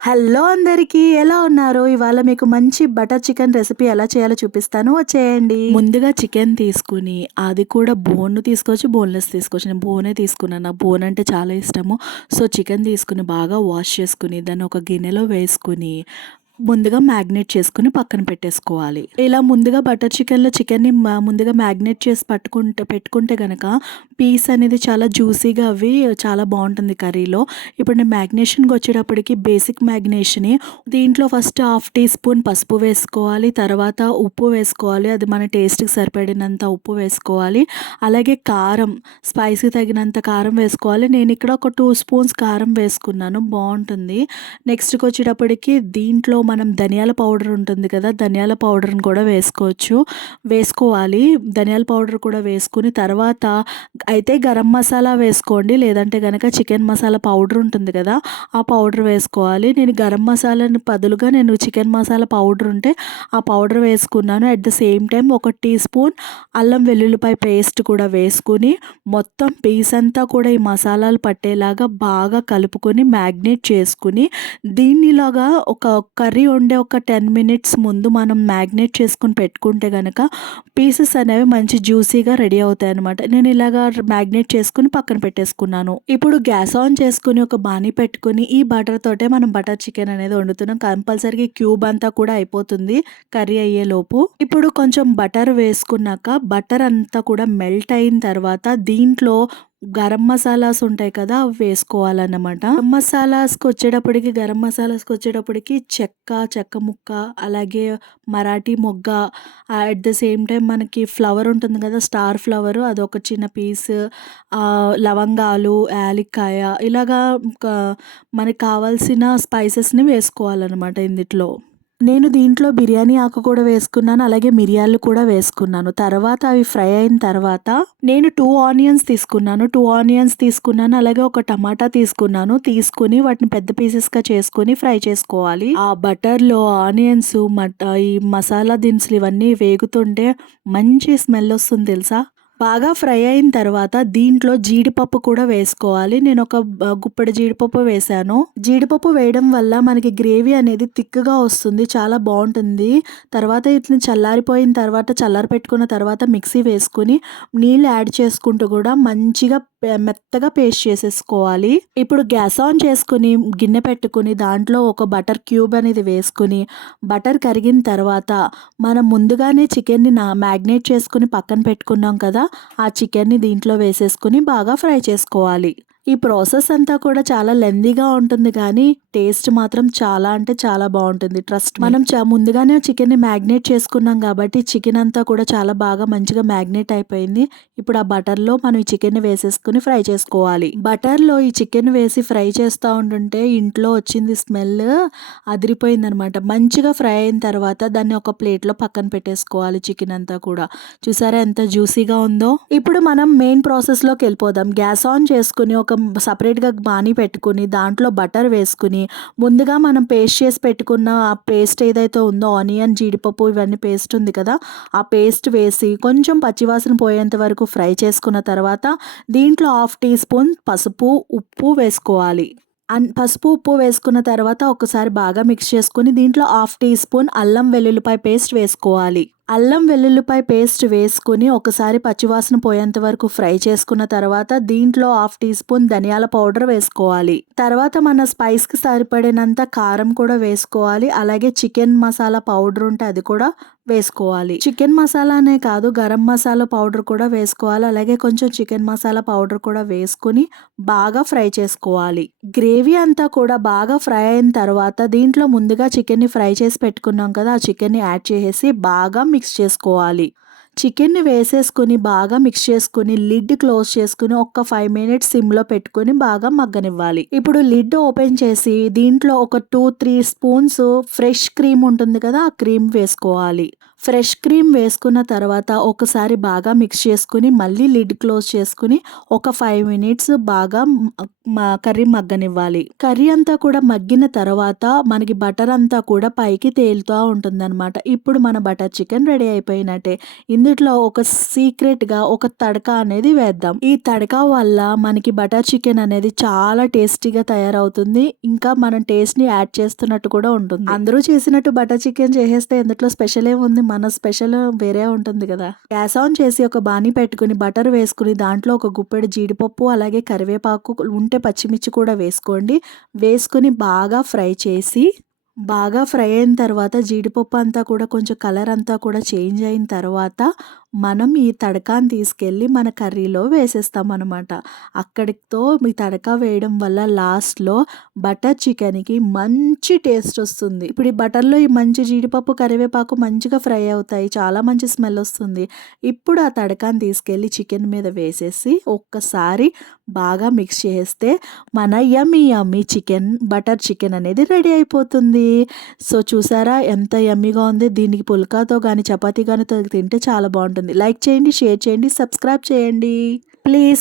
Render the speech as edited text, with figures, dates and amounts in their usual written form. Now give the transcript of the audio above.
Hello అందరికీ ఎలా ఉన్నారు? ఇవాళ మీకు మంచి బటర్ చికెన్ రెసిపీ ఎలా చేయాలో చూపిస్తాను, వచ్చేయండి. ముందుగా చికెన్ తీసుకుని అది కూడా బోన్ తీసుకోవచ్చు, బోన్లెస్ తీసుకోవచ్చు. నేను బోనే తీసుకున్నాను, నాకు బోన్ అంటే చాలా ఇష్టము. సో చికెన్ తీసుకుని బాగా వాష్ చేసుకుని దాన్ని ఒక గిన్నెలో వేసుకుని ముందుగా మ్యాగ్నేట్ చేసుకుని పక్కన పెట్టేసుకోవాలి. ఇలా ముందుగా బటర్ చికెన్లో చికెన్ని ముందుగా మ్యాగ్నేట్ చేసి పెట్టుకుంటే కనుక పీస్ అనేది చాలా జ్యూసీగా అవి చాలా బాగుంటుంది కర్రీలో. ఇప్పుడు నేను మ్యాగ్నేషన్కి వచ్చేటప్పటికి బేసిక్ మ్యాగ్నేషనే. దీంట్లో ఫస్ట్ 1/2 టీ స్పూన్ పసుపు వేసుకోవాలి, తర్వాత ఉప్పు వేసుకోవాలి, అది మన టేస్ట్కి సరిపడినంత ఉప్పు వేసుకోవాలి. అలాగే కారం, స్పైసీ తగినంత కారం వేసుకోవాలి. నేను ఇక్కడ ఒక 2 స్పూన్స్ కారం వేసుకున్నాను, బాగుంటుంది. నెక్స్ట్కి వచ్చేటప్పటికి దీంట్లో మనం ధనియాల పౌడర్ ఉంటుంది కదా, ధనియాల పౌడర్ని కూడా వేసుకోవాలి. ధనియాల పౌడర్ కూడా వేసుకుని తర్వాత అయితే గరం మసాలా వేసుకోండి, లేదంటే కనుక చికెన్ మసాలా పౌడర్ ఉంటుంది కదా, ఆ పౌడర్ వేసుకోవాలి. నేను గరం మసాలాని బదులుగా నేను చికెన్ మసాలా పౌడర్ ఉంటే ఆ పౌడర్ వేసుకున్నాను. At the same time 1 teaspoon అల్లం వెల్లుల్లిపాయ పేస్ట్ కూడా వేసుకుని మొత్తం పీస్ అంతా కూడా ఈ మసాలాలు పట్టేలాగా బాగా కలుపుకొని మ్యాగ్నేట్ చేసుకుని దీన్నిలాగా ఒక కర్రీ వండే ఒక 10 మినిట్స్ ముందు మనం మ్యాగ్నేట్ చేసుకుని పెట్టుకుంటే కనుక పీసెస్ అనేవి మంచి జ్యూసీగా రెడీ అవుతాయి అనమాట. నేను ఇలాగా మ్యాగ్నేట్ చేసుకుని పక్కన పెట్టేసుకున్నాను. ఇప్పుడు గ్యాస్ ఆన్ చేసుకుని ఒక బాణీ పెట్టుకుని ఈ బటర్ తోటే మనం బటర్ చికెన్ అనేది వండుతున్నాం. కంపల్సరీ క్యూబ్ అంతా కూడా అయిపోతుంది కర్రీ అయ్యేలోపు. ఇప్పుడు కొంచెం బటర్ వేసుకున్నాక బటర్ అంతా కూడా మెల్ట్ అయిన తర్వాత దీంట్లో గరం మసాలాస్ ఉంటాయి కదా, అవి వేసుకోవాలన్నమాట. గరం మసాలాస్కి వచ్చేటప్పటికి చెక్క ముక్క, అలాగే మరాఠీ మొగ్గ, అట్ ద సేమ్ టైం మనకి ఫ్లవర్ ఉంటుంది కదా, స్టార్ ఫ్లవర్, అదొక చిన్న పీస్, లవంగాలు, యాలక్కాయ, ఇలాగా మనకి కావాల్సిన స్పైసెస్ని వేసుకోవాలన్నమాట ఇందులో. నేను దీంట్లో బిర్యానీ ఆకు కూడా వేసుకున్నాను, అలాగే మిరియాలు కూడా వేసుకున్నాను. తర్వాత అవి ఫ్రై అయిన తర్వాత నేను 2 ఆనియన్స్ తీసుకున్నాను, అలాగే ఒక టమాటా తీసుకుని వాటిని పెద్ద పీసెస్గా చేసుకుని ఫ్రై చేసుకోవాలి. ఆ బటర్లో ఆనియన్స్, ఈ మసాలా దినుసులు ఇవన్నీ వేగుతుంటే మంచి స్మెల్ వస్తుంది తెలుసా. బాగా ఫ్రై అయిన తర్వాత దీంట్లో జీడిపప్పు కూడా వేసుకోవాలి. నేను ఒక గుప్పెడు జీడిపప్పు వేసాను. జీడిపప్పు వేయడం వల్ల మనకి గ్రేవీ అనేది థిక్గా వస్తుంది, చాలా బాగుంటుంది. తర్వాత ఇట్లా చల్లారి పెట్టుకున్న తర్వాత మిక్సీ వేసుకుని నీళ్ళు యాడ్ చేసుకుంటూ కూడా మంచిగా మెత్తగా పేస్ట్ చేసేసుకోవాలి. ఇప్పుడు గ్యాస్ ఆన్ చేసుకుని గిన్నె పెట్టుకుని దాంట్లో ఒక బటర్ క్యూబ్ అనేది వేసుకుని బటర్ కరిగిన తర్వాత మనం ముందుగానే చికెన్ని మ్యాగ్నేట్ చేసుకుని పక్కన పెట్టుకున్నాం కదా, ఆ చికెన్ని దీంట్లో వేసేసుకుని బాగా ఫ్రై చేసుకోవాలి. ఈ ప్రాసెస్ అంతా కూడా చాలా లెందీగా ఉంటుంది కానీ టేస్ట్ మాత్రం చాలా అంటే చాలా బాగుంటుంది, ట్రస్ట్. మనం ముందుగానే చికెన్ని మ్యాగ్నేట్ చేసుకున్నాం కాబట్టి చికెన్ అంతా కూడా చాలా బాగా మంచిగా మ్యాగ్నేట్ అయిపోయింది. ఇప్పుడు ఆ బటర్లో మనం ఈ చికెన్ని వేసేసుకుని ఫ్రై చేసుకోవాలి. బటర్లో ఈ చికెన్ వేసి ఫ్రై చేస్తూ ఉంటుంటే ఇంట్లో వచ్చింది స్మెల్ అదిరిపోయింది అనమాట. మంచిగా ఫ్రై అయిన తర్వాత దాన్ని ఒక ప్లేట్లో పక్కన పెట్టేసుకోవాలి. చికెన్ అంతా కూడా చూసారా ఎంత జ్యూసీగా ఉందో. ఇప్పుడు మనం మెయిన్ ప్రాసెస్లోకి వెళ్ళిపోదాం. గ్యాస్ ఆన్ చేసుకుని ఒక సపరేట్గా బాణీ పెట్టుకుని దాంట్లో బటర్ వేసుకుని ముందుగా మనం పేస్ట్ చేసి పెట్టుకున్న ఆ పేస్ట్ ఏదైతే ఉందో ఆనియన్, జీడిపప్పు ఇవన్నీ పేస్ట్ ఉంది కదా, ఆ పేస్ట్ వేసి కొంచెం పచ్చివాసన పోయేంత వరకు ఫ్రై చేసుకున్న తర్వాత దీంట్లో 1/2 టీ స్పూన్ పసుపు, ఉప్పు వేసుకోవాలి. పసుపు ఉప్పు వేసుకున్న తర్వాత ఒకసారి బాగా మిక్స్ చేసుకుని దీంట్లో 1/2 టీ స్పూన్ అల్లం వెల్లుల్లిపాయ పేస్ట్ వేసుకోవాలి. అల్లం వెల్లుల్లిపాయ పేస్ట్ వేసుకుని ఒకసారి పచ్చివాసన పోయేంత వరకు ఫ్రై చేసుకున్న తర్వాత దీంట్లో 1/2 టీ స్పూన్ ధనియాల పౌడర్ వేసుకోవాలి. తర్వాత మన స్పైస్కి సరిపడినంత కారం కూడా వేసుకోవాలి. అలాగే చికెన్ మసాలా పౌడర్ ఉంటే అది కూడా వేసుకోవాలి. చికెన్ మసాలానే కాదు గరం మసాలా పౌడర్ కూడా వేసుకోవాలి. అలాగే కొంచెం చికెన్ మసాలా పౌడర్ కూడా వేసుకుని బాగా ఫ్రై చేసుకోవాలి. గ్రేవీ అంతా కూడా బాగా ఫ్రై అయిన తర్వాత దీంట్లో ముందుగా చికెన్ని ఫ్రై చేసి పెట్టుకున్నాం కదా, ఆ చికెన్ని యాడ్ చేసేసి బాగా మిక్స్ చేసుకోవాలి. చికెన్ని వేసేసుకుని బాగా మిక్స్ చేసుకుని లిడ్ క్లోజ్ చేసుకుని ఒక 5 మినిట్స్ సిమ్లో పెట్టుకుని బాగా మగ్గనివ్వాలి. ఇప్పుడు లిడ్ ఓపెన్ చేసి దీంట్లో ఒక 2-3 స్పూన్స్ ఫ్రెష్ క్రీమ్ ఉంటుంది కదా, ఆ క్రీమ్ వేసుకోవాలి. ఫ్రెష్ క్రీమ్ వేసుకున్న తర్వాత ఒకసారి బాగా మిక్స్ చేసుకుని మళ్ళీ లిడ్ క్లోజ్ చేసుకుని ఒక 5 మినిట్స్ బాగా కర్రీ మగ్గనివ్వాలి. కర్రీ అంతా కూడా మగ్గిన తర్వాత మనకి బటర్ అంతా కూడా పైకి తేలుతూ ఉంటుందన్నమాట. ఇప్పుడు మన బటర్ చికెన్ రెడీ అయిపోయినట్టే. ఇందులో ఒక సీక్రెట్‌గా ఒక తడక అనేది వేద్దాం. ఈ తడక వల్ల మనకి బటర్ చికెన్ అనేది చాలా టేస్టీగా తయారవుతుంది. ఇంకా మనం టేస్ట్‌ని యాడ్ చేస్తున్నట్టు కూడా ఉంటుంది. అందరూ చేసినట్టు బటర్ చికెన్ చేసేస్తే ఇందులో స్పెషల్ ఏముంది, మన స్పెషల్ వేరే ఉంటుంది కదా. గ్యాస్ ఆన్ చేసి ఒక బాణీ పెట్టుకుని బటర్ వేసుకుని దాంట్లో ఒక గుప్పెడు జీడిపప్పు అలాగే కరివేపాకు ఉంటే పచ్చిమిర్చి కూడా వేసుకోండి. వేసుకొని బాగా ఫ్రై చేసి బాగా ఫ్రై అయిన తర్వాత జీడిపప్పు అంతా కూడా కొంచెం కలర్ అంతా కూడా చేంజ్ అయిన తర్వాత మనం ఈ తడకాని తీసుకెళ్ళి మన కర్రీలో వేసేస్తామన్నమాట. అక్కడితో ఈ తడక వేయడం వల్ల లాస్ట్‌లో బటర్ చికెన్‌కి మంచి టేస్ట్ వస్తుంది. ఇప్పుడు ఈ బటర్‌లో ఈ మంచి జీడిపప్పు, కరివేపాకు మంచిగా ఫ్రై అవుతాయి. చాలా మంచి స్మెల్ వస్తుంది. ఇప్పుడు ఆ తడకాని తీసుకెళ్ళి చికెన్ మీద వేసేసి ఒక్కసారి బాగా మిక్స్ చేస్తే మన యమ్మీ యమ్మీ బటర్ చికెన్ అనేది రెడీ అయిపోతుంది. సో చూసారా ఎంత యమ్మీగా ఉంది. దీనికి పుల్కాతో గానీ, చపాతీ గానీ తింటే చాలా బాగుంటుంది. లైక్ చేయండి, షేర్ చేయండి, సబ్స్క్రైబ్ చేయండి ప్లీజ్.